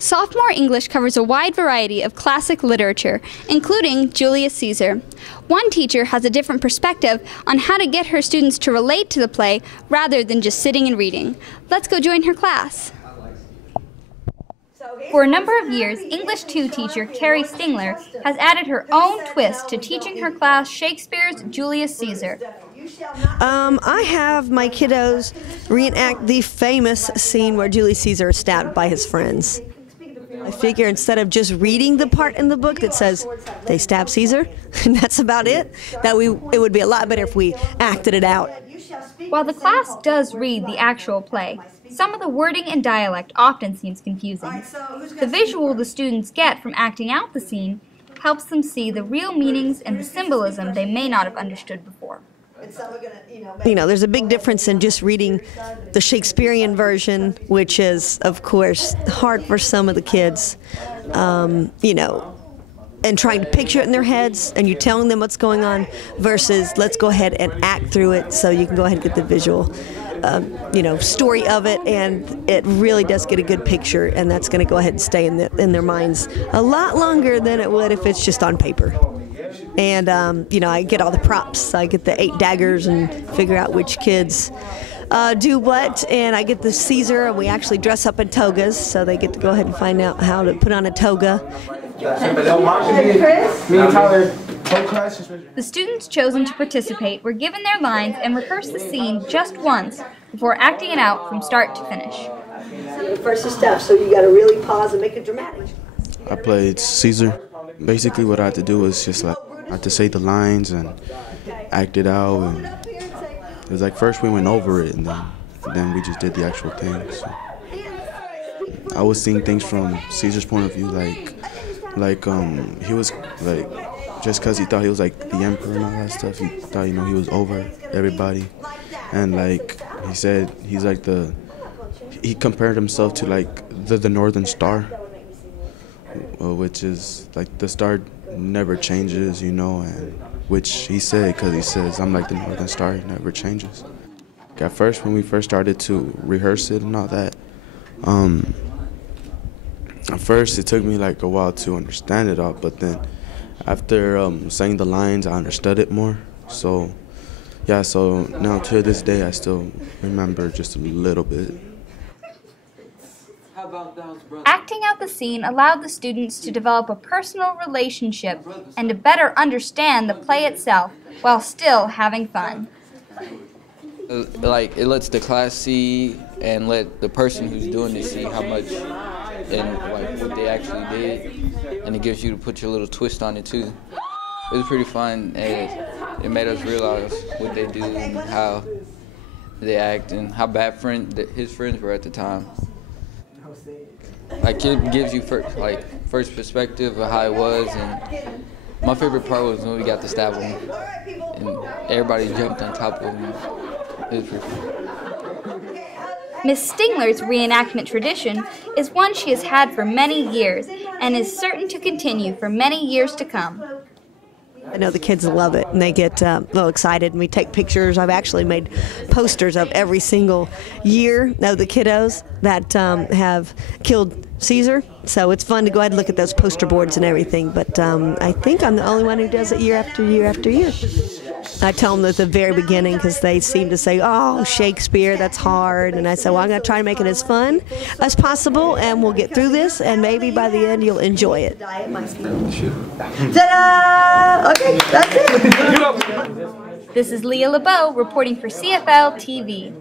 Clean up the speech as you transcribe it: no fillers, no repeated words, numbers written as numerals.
Sophomore English covers a wide variety of classic literature, including Julius Caesar. One teacher has a different perspective on how to get her students to relate to the play rather than just sitting and reading. Let's go join her class. For a number of years, English 2 teacher Carrie Stingler has added her own twist to teaching her class Shakespeare's Julius Caesar. I have my kiddos reenact the famous scene where Julius Caesar is stabbed by his friends. I figure instead of just reading the part in the book that says they stabbed Caesar, and that's about it, that it would be a lot better if we acted it out. While the class does read the actual play, some of the wording and dialect often seems confusing. The visual the students get from acting out the scene helps them see the real meanings and the symbolism they may not have understood before. You know, there's a big difference in just reading the Shakespearean version, which is, of course, hard for some of the kids, you know, and trying to picture it in their heads, and you're telling them what's going on, versus let's go ahead and act through it so you can go ahead and get the visual, you know, story of it, and it really does get a good picture, and that's going to go ahead and stay in their minds a lot longer than it would if it's just on paper. And, you know, I get all the props. I get the 8 daggers and figure out which kids do what. And I get the Caesar, and we actually dress up in togas, so they get to go ahead and find out how to put on a toga. The students chosen to participate were given their lines and rehearsed the scene just once before acting it out from start to finish. The first step, so you got to really pause and make it dramatic. I played Caesar. Basically what I had to do was just like, I had to say the lines and act it out, and it was like first we went over it, and then we just did the actual thing. So I was seeing things from Caesar's point of view, like he was like, just because he thought he was like the emperor and all that stuff, he thought, you know, he was over everybody, and like he said, he's like he compared himself to like the Northern Star, which is like the star never changes, you know, and which he said, because he says, I'm like the Northern Star, it never changes. At first, when we first started to rehearse it and all that, at first it took me like a while to understand it all, but then after saying the lines, I understood it more. So yeah, so now to this day I still remember just a little bit. Acting out the scene allowed the students to develop a personal relationship and to better understand the play itself while still having fun. Like, it lets the class see and let the person who's doing it see how much and like what they actually did, and it gives you to put your little twist on it too. It was pretty fun, and it made us realize what they do and how they act and how bad his friends were at the time. Like, it gives you first perspective of how it was, and my favorite part was when we got to stab him and everybody jumped on top of him. It was pretty fun. Miss Stingler's reenactment tradition is one she has had for many years and is certain to continue for many years to come. I know the kids love it, and they get real excited, and we take pictures. I've actually made posters of every single year of the kiddos that have killed Caesar, so it's fun to go ahead and look at those poster boards and everything, but I think I'm the only one who does it year after year after year. I tell them at the very beginning, because they seem to say, oh, Shakespeare, that's hard, and I say, well, I'm going to try to make it as fun as possible, and we'll get through this, and maybe by the end you'll enjoy it. Ta-da! Okay, that's it. This is Leah Lebeau reporting for CFL TV.